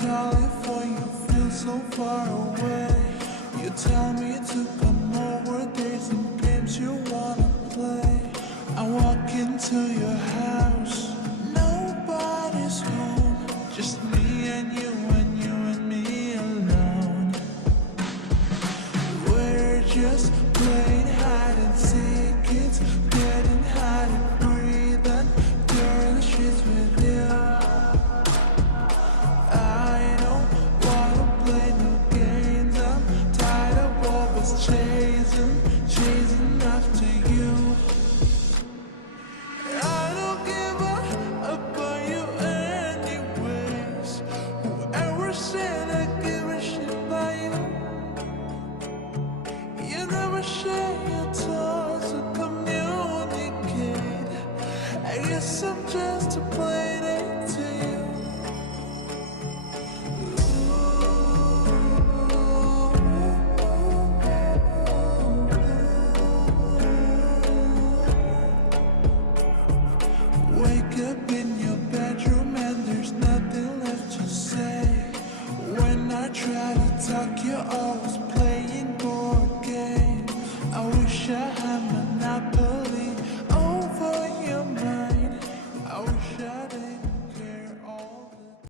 California feels so far away. You tell me to come over, there's some games you wanna play. I walk into your house, nobody's home, just me and you and me alone. We're just playing hide and seek, it's getting hot and breathing during the streets with you. Chasing after you. I don't give about you anyways. Whoever said I give a shit about you, you never share your thoughts or communicate. I guess I'm just a plain act to you. Wake up in your bedroom and there's nothing left to say. When I try to talk, you're always playing board games. I wish I had Monopoly.